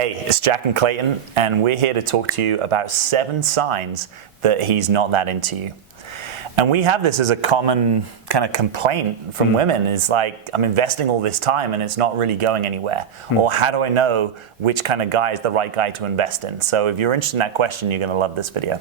Hey, it's Jack and Clayton, and we're here to talk to you about 7 signs that he's not that into you. And we have this as a common kind of complaint from women, is like, I'm investing all this time and it's not really going anywhere. Or how do I know which kind of guy is the right guy to invest in? So if you're interested in that question, you're going to love this video.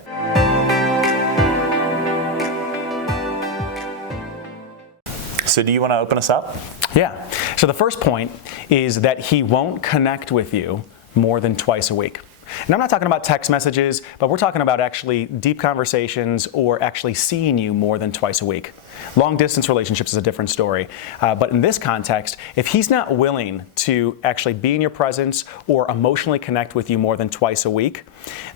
So do you want to open us up? Yeah. So the first point is that he won't connect with you more than twice a week. And I'm not talking about text messages, but we're talking about actually deep conversations or actually seeing you more than twice a week. Long distance relationships is a different story. But in this context, if he's not willing to actually be in your presence or emotionally connect with you more than twice a week,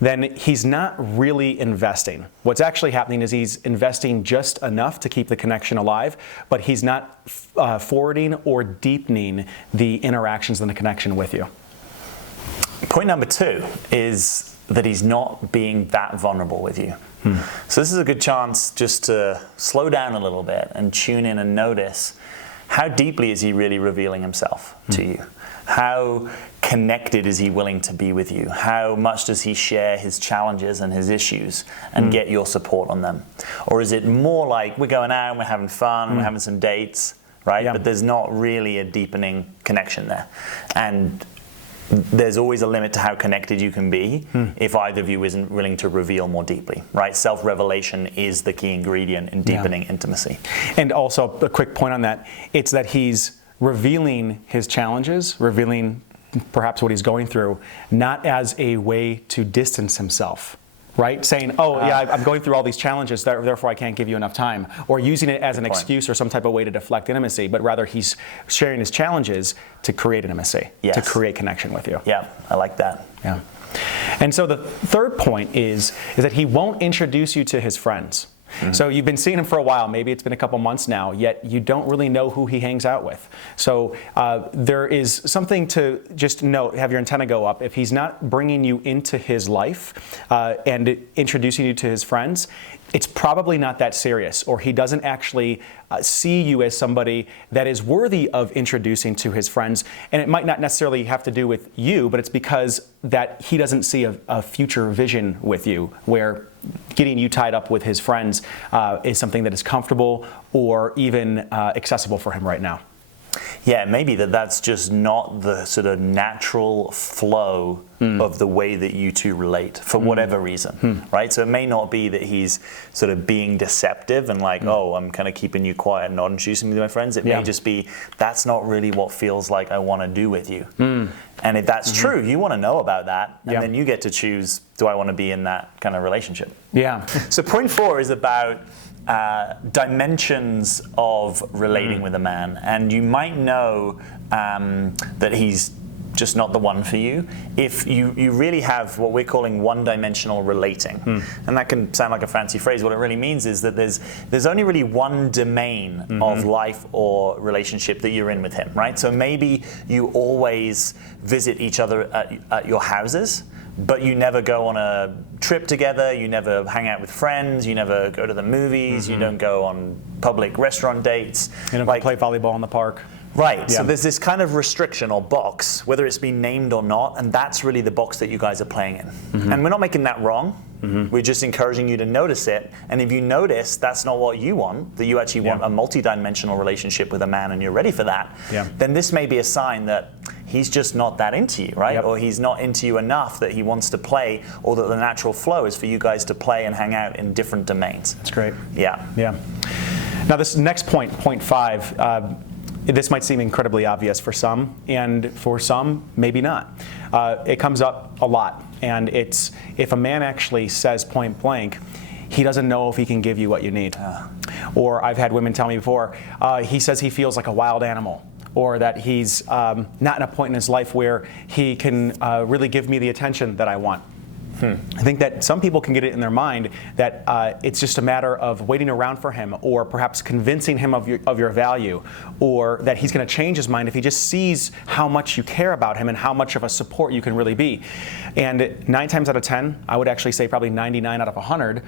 then he's not really investing. What's actually happening is he's investing just enough to keep the connection alive, but he's not forwarding or deepening the interactions and the connection with you. Point number 2 is that he's not being that vulnerable with you. So this is a good chance just to slow down a little bit and tune in and notice, how deeply is he really revealing himself to you? How connected is he willing to be with you? How much does he share his challenges and his issues and get your support on them? Or is it more like we're going out and we're having fun, we're having some dates, right? But there's not really a deepening connection there. And there's always a limit to how connected you can be if either of you isn't willing to reveal more deeply, right? Self-revelation is the key ingredient in deepening intimacy. And also, a quick point on that, it's that he's revealing his challenges, revealing perhaps what he's going through, not as a way to distance himself. Right? Saying, oh, yeah, I'm going through all these challenges, therefore I can't give you enough time. Or using it as an excuse or some type of way to deflect intimacy, but rather he's sharing his challenges to create intimacy, to create connection with you. Yeah, I like that. Yeah. And so the third point is that he won't introduce you to his friends. So you've been seeing him for a while, maybe it's been a couple months now, yet you don't really know who he hangs out with. So there is something to just note, have your antenna go up. If he's not bringing you into his life and introducing you to his friends, it's probably not that serious, or he doesn't actually see you as somebody that is worthy of introducing to his friends. And it might not necessarily have to do with you, but it's because that he doesn't see a future vision with you, where getting you tied up with his friends is something that is comfortable or even accessible for him right now. Yeah, maybe that's just not the sort of natural flow of the way that you two relate for whatever reason, right? So it may not be that he's sort of being deceptive and like, oh, I'm kind of keeping you quiet and not introducing me to my friends. It may just be, that's not really what feels like I want to do with you. And if that's true, you want to know about that, and then you get to choose, do I want to be in that kind of relationship? Yeah. So point 4 is about dimensions of relating with a man, and you might know that he's just not the one for you if you really have what we're calling one-dimensional relating. And that can sound like a fancy phrase. What it really means is that there's only really one domain of life or relationship that you're in with him, right? So maybe you always visit each other at your houses, but you never go on a trip together, you never hang out with friends, you never go to the movies, you don't go on public restaurant dates. You don't play volleyball in the park. Right, so there's this kind of restriction or box, whether it's been named or not, and that's really the box that you guys are playing in. And we're not making that wrong. We're just encouraging you to notice it. And if you notice that's not what you want, that you actually want a multi-dimensional relationship with a man and you're ready for that, then this may be a sign that he's just not that into you, right? Or he's not into you enough that he wants to play, or that the natural flow is for you guys to play and hang out in different domains. That's great. Yeah. Yeah. Now this next point, point 5, this might seem incredibly obvious for some, and for some, maybe not. It comes up a lot, and it's if a man actually says point blank, he doesn't know if he can give you what you need. Or I've had women tell me before, he says he feels like a wild animal, or that he's not in a point in his life where he can really give me the attention that I want. I think that some people can get it in their mind that it's just a matter of waiting around for him, or perhaps convincing him of your value, or that he's going to change his mind if he just sees how much you care about him and how much of a support you can really be. And 9 times out of 10, I would actually say probably 99 out of 100,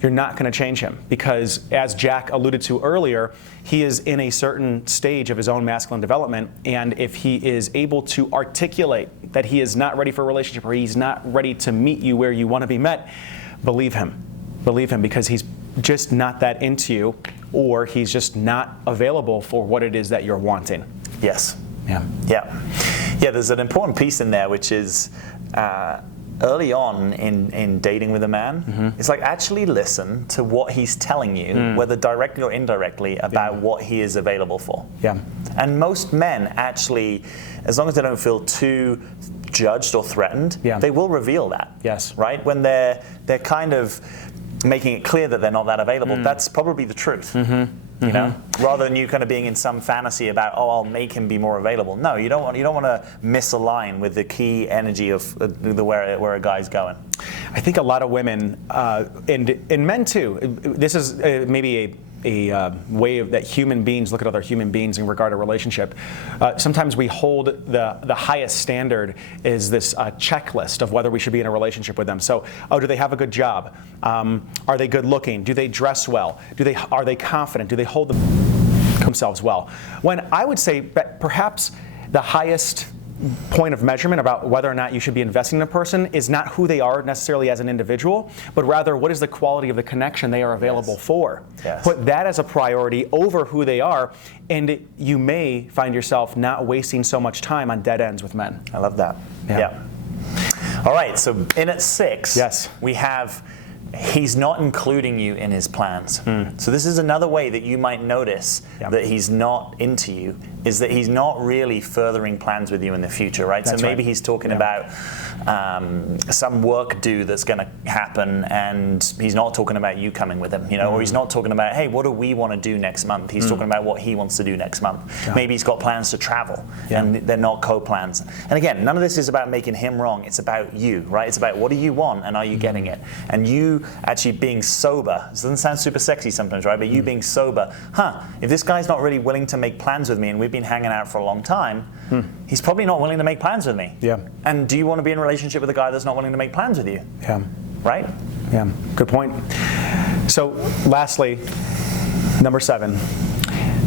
you're not going to change him, because as Jack alluded to earlier, he is in a certain stage of his own masculine development, and if he is able to articulate that he is not ready for a relationship or he's not ready to meet you where you want to be met, believe him. Believe him, because he's just not that into you, or he's just not available for what it is that you're wanting. Yes. Yeah. Yeah, there's an important piece in there, which is early on in dating with a man, it's like actually listen to what he's telling you, whether directly or indirectly, about what he is available for. Yeah. And most men actually, as long as they don't feel too judged or threatened, they will reveal that. Yes. Right? When they're kind of making it clear that they're not that available, that's probably the truth. You know, rather than you kind of being in some fantasy about, oh, I'll make him be more available. No, you don't want to misalign with the key energy of where a guy's going. I think a lot of women and men too. This is maybe a way that human beings look at other human beings in regard to relationship. Sometimes we hold the highest standard is this checklist of whether we should be in a relationship with them. So, do they have a good job? Are they good looking? Do they dress well? Are they confident? Do they hold themselves well? When I would say that perhaps the highest point of measurement about whether or not you should be investing in a person is not who they are necessarily as an individual, but rather what is the quality of the connection they are available for. Yes. Put that as a priority over who they are, and you may find yourself not wasting so much time on dead ends with men. I love that. Yeah. All right, so in at 6, we have he's not including you in his plans. So this is another way that you might notice that he's not into you, is that he's not really furthering plans with you in the future, right? That's so maybe he's talking about some work due that's going to happen, and he's not talking about you coming with him, you know, or he's not talking about, hey, what do we want to do next month? He's talking about what he wants to do next month. Maybe he's got plans to travel, and they're not co-plans. And again, none of this is about making him wrong. It's about you, right? It's about what do you want, and are you getting it? And you actually being sober. This doesn't sound super sexy sometimes, right? But you being sober, if this guy's not really willing to make plans with me, and we've been hanging out for a long time, he's probably not willing to make plans with me. Yeah. And do you want to be in a relationship with a guy that's not willing to make plans with you? Yeah. Right? Yeah. Good point. So, lastly, number 7,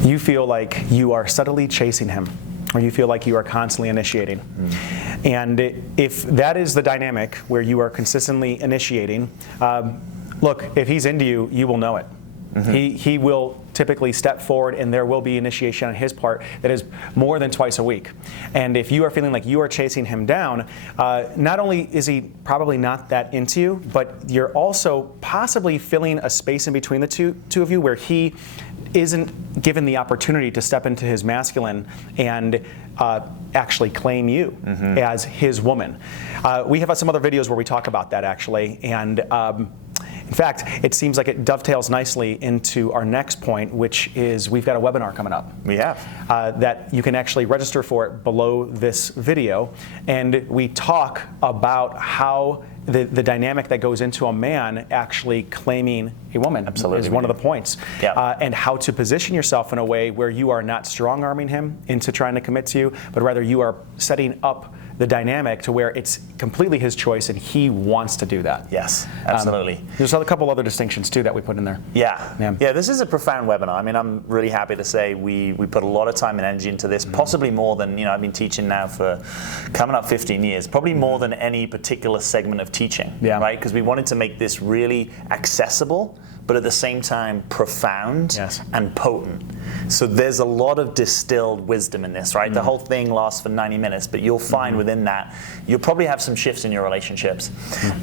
you feel like you are subtly chasing him, or you feel like you are constantly initiating. And if that is the dynamic where you are consistently initiating, look, if he's into you, you will know it. He will typically step forward, and there will be initiation on his part that is more than twice a week. And if you are feeling like you are chasing him down, not only is he probably not that into you, but you're also possibly filling a space in between the two of you where he isn't given the opportunity to step into his masculine and actually claim you as his woman. We have some other videos where we talk about that actually, and in fact, it seems like it dovetails nicely into our next point, which is we've got a webinar coming up. We have. That you can actually register for it below this video, and we talk about how the dynamic that goes into a man actually claiming a woman is one of the points. And how to position yourself in a way where you are not strong-arming him into trying to commit to you, but rather you are setting up the dynamic to where it's completely his choice and he wants to do that. Yes, absolutely. There's a couple other distinctions too that we put in there. Yeah, this is a profound webinar. I mean, I'm really happy to say we put a lot of time and energy into this, possibly more than, I've been teaching now for coming up 15 years, probably more than any particular segment of teaching, right? Because we wanted to make this really accessible, but at the same time profound and potent. So there's a lot of distilled wisdom in this, right? The whole thing lasts for 90 minutes, but you'll find within that, you'll probably have some shifts in your relationships.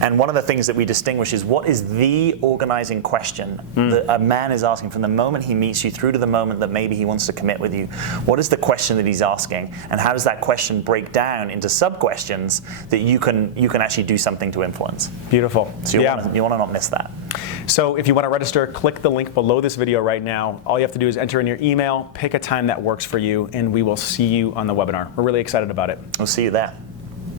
And one of the things that we distinguish is what is the organizing question that a man is asking from the moment he meets you through to the moment that maybe he wants to commit with you. What is the question that he's asking? And how does that question break down into sub-questions that you can actually do something to influence? Beautiful. So you want to not miss that. So if you want to register, click the link below this video right now. All you have to do is enter in your email, pick a time that works for you, and we will see you on the webinar. We're really excited about it. We'll see you there.